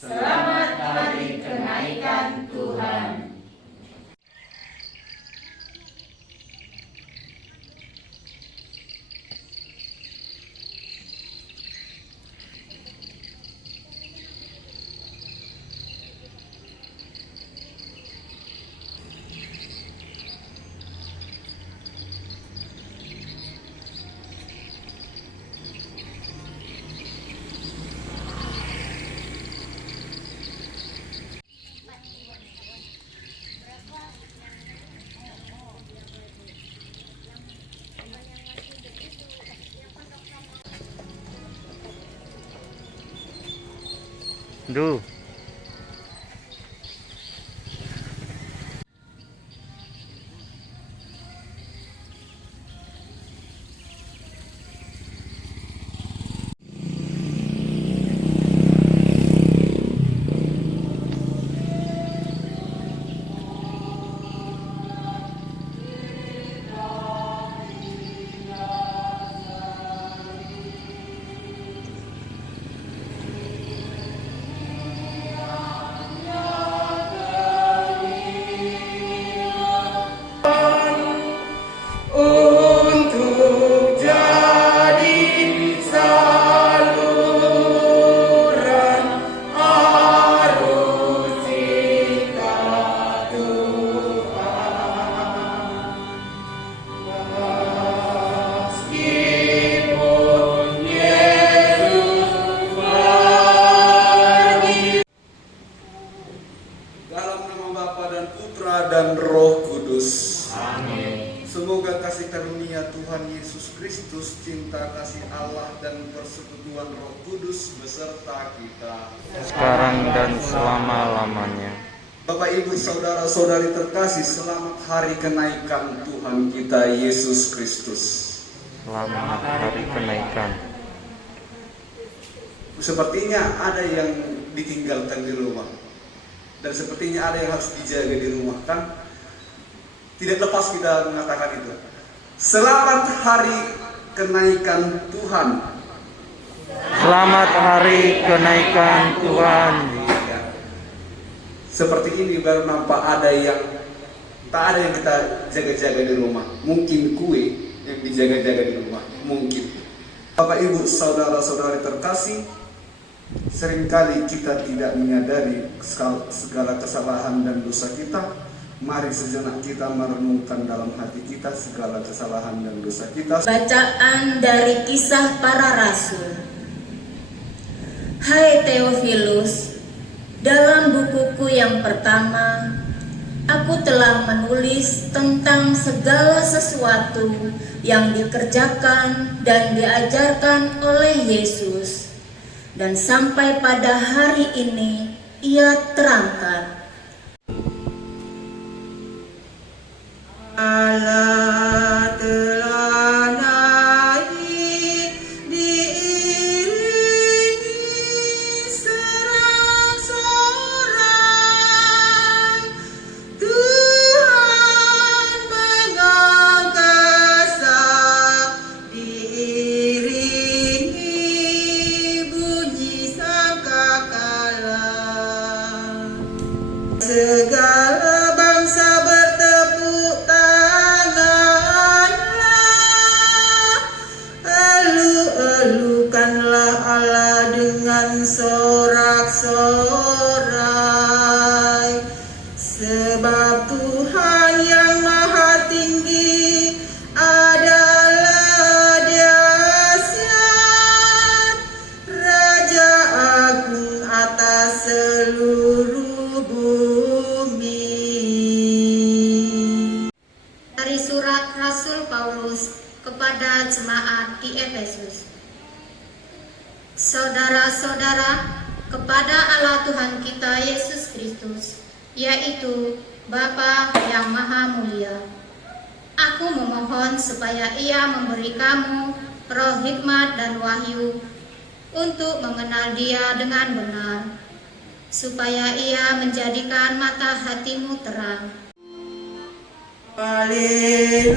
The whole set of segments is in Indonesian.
Selamat hari kenaikan Tuhan. Duh. Dalam nama Bapa dan Putra dan Roh Kudus. Amin. Semoga kasih karunia Tuhan Yesus Kristus, cinta kasih Allah dan persekutuan Roh Kudus beserta kita Sekarang dan selama-lamanya. Bapak Ibu saudara-saudari terkasih, selamat hari kenaikan Tuhan kita Yesus Kristus. Selamat hari kenaikan. Sepertinya ada yang ditinggalkan di rumah, dan sepertinya ada yang harus dijaga di rumah, kan? Tidak lepas kita mengatakan itu. Selamat hari kenaikan Tuhan. Selamat hari kenaikan Tuhan. Seperti ini baru nampak ada yang tak ada yang kita jaga-jaga di rumah. Mungkin kue yang dijaga-jaga di rumah, mungkin. Bapak Ibu saudara-saudari terkasih, seringkali kita tidak menyadari segala kesalahan dan dosa kita. Mari sejenak kita merenungkan dalam hati kita segala kesalahan dan dosa kita. Bacaan dari Kisah Para Rasul. Hai Theophilus, dalam bukuku yang pertama, aku telah menulis tentang segala sesuatu yang dikerjakan dan diajarkan oleh Yesus, dan sampai pada hari ini ia terangkat. Allah telah naik diiringi sorak-sorai, Tuhan mengangkasa diiringi bunyi sangkakala. Segala bangsa bertepuk tanganlah, elu-elukanlah Allah dengan sorak-sorai, sebab Tuhan yang maha tinggi adalah dahsyat, Raja agung atas seluruh bumi. Dari surat Rasul Paulus kepada jemaat di Efesus. Saudara-saudara, kepada Allah Tuhan kita Yesus Kristus, yaitu Bapa yang Maha Mulia, aku memohon supaya Ia memberi kamu roh hikmat dan wahyu untuk mengenal Dia dengan benar, supaya Ia menjadikan mata hatimu terang. Haleluya,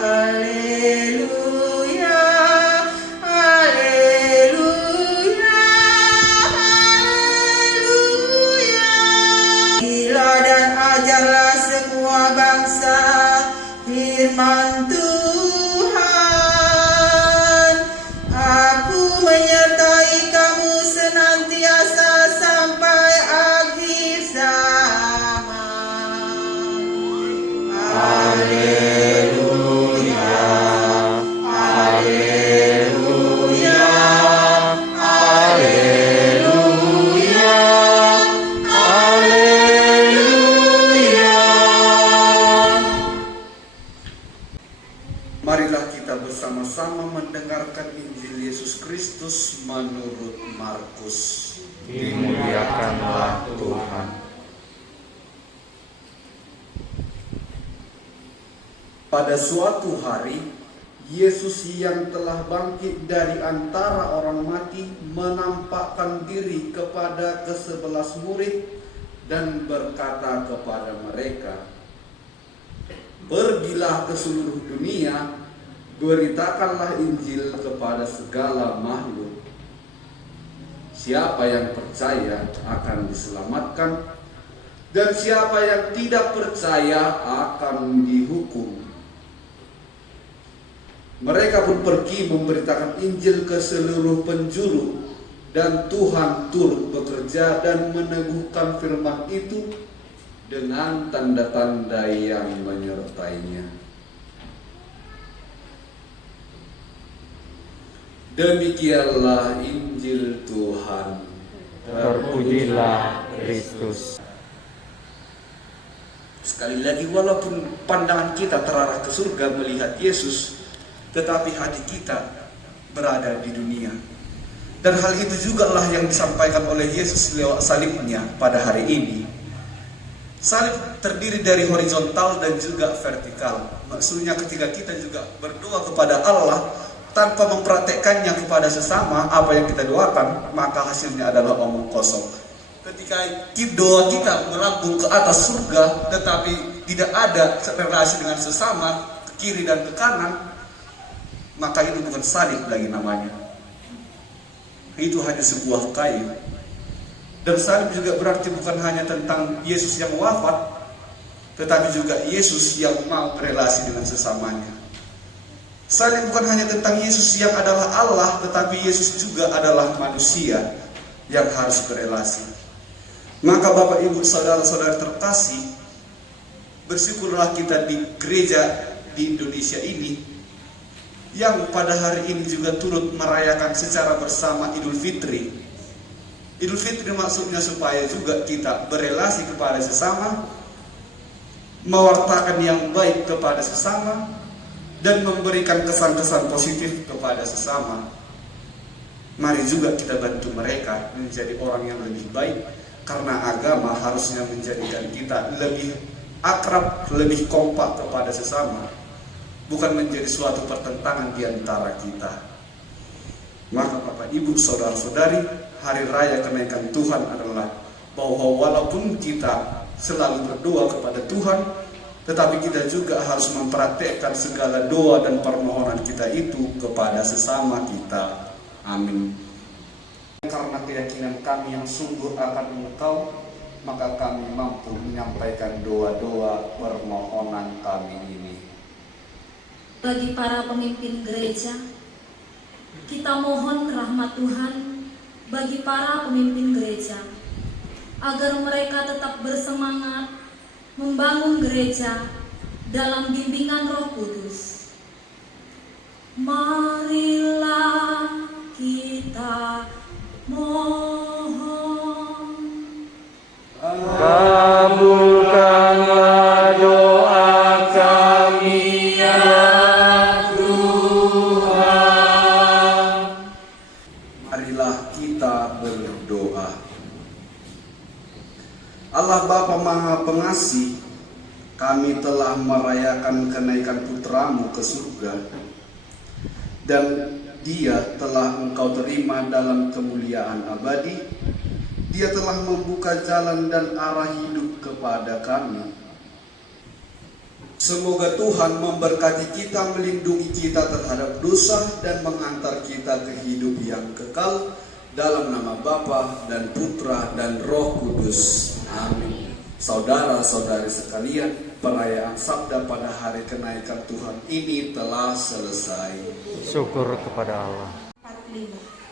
haleluya, haleluya, dimuliakanlah Tuhan. Pada suatu hari, Yesus yang telah bangkit dari antara orang mati menampakkan diri kepada ke-11 murid dan berkata kepada mereka, "Pergilah ke seluruh dunia, beritakanlah Injil kepada segala makhluk. Siapa yang percaya akan diselamatkan, dan siapa yang tidak percaya akan dihukum." Mereka pun pergi memberitakan Injil ke seluruh penjuru, dan Tuhan turut bekerja dan meneguhkan firman itu dengan tanda-tanda yang menyertainya. Demikianlah Injil Tuhan. Terpujilah Kristus. Sekali lagi, walaupun pandangan kita terarah ke surga melihat Yesus, tetapi hati kita berada di dunia. Dan hal itu juga lah yang disampaikan oleh Yesus lewat salibnya pada hari ini. Salib terdiri dari horizontal dan juga vertikal. Maksudnya ketika kita juga berdoa kepada Allah tanpa mempraktekkannya kepada sesama apa yang kita doakan, maka hasilnya adalah omong kosong. Ketika doa kita melambung ke atas surga tetapi tidak ada relasi dengan sesama, ke kiri dan ke kanan, maka itu bukan salib lagi namanya. Itu hanya sebuah kayu. Dan salib juga berarti bukan hanya tentang Yesus yang wafat, tetapi juga Yesus yang mau berelasi dengan sesamanya. Salib bukan hanya tentang Yesus yang adalah Allah, tetapi Yesus juga adalah manusia yang harus berelasi. Maka Bapak Ibu Saudara-saudara terkasih, bersyukurlah kita di gereja di Indonesia ini yang pada hari ini juga turut merayakan secara bersama Idul Fitri. Idul Fitri maksudnya supaya juga kita berelasi kepada sesama, mewartakan yang baik kepada sesama, dan memberikan kesan-kesan positif kepada sesama. Mari juga kita bantu mereka menjadi orang yang lebih baik, karena agama harusnya menjadikan kita lebih akrab, lebih kompak kepada sesama, bukan menjadi suatu pertentangan di antara kita. Maka Bapak Ibu Saudara-saudari, hari raya kenaikan Tuhan adalah bahwa walaupun kita selalu berdoa kepada Tuhan, tetapi kita juga harus mempraktekkan segala doa dan permohonan kita itu kepada sesama kita. Amin. Karena keyakinan kami yang sungguh akan Engkau, maka kami mampu menyampaikan doa-doa permohonan kami ini. Bagi para pemimpin gereja, kita mohon rahmat Tuhan bagi para pemimpin gereja, agar mereka tetap bersemangat membangun gereja dalam bimbingan Roh Kudus. Marilah kita mohon. Kabulkanlah doa kami ya Tuhan. Marilah kita berdoa. Allah Bapa Maha Pengasih, kami telah merayakan kenaikan Putramu ke surga, dan Dia telah Engkau terima dalam kemuliaan abadi. Dia telah membuka jalan dan arah hidup kepada kami. Semoga Tuhan memberkati kita, melindungi kita terhadap dosa, dan mengantar kita ke hidup yang kekal, dalam nama Bapa dan Putra dan Roh Kudus. Amin. Saudara-saudari sekalian, perayaan Sabda pada hari kenaikan Tuhan ini telah selesai. Syukur kepada Allah. 45.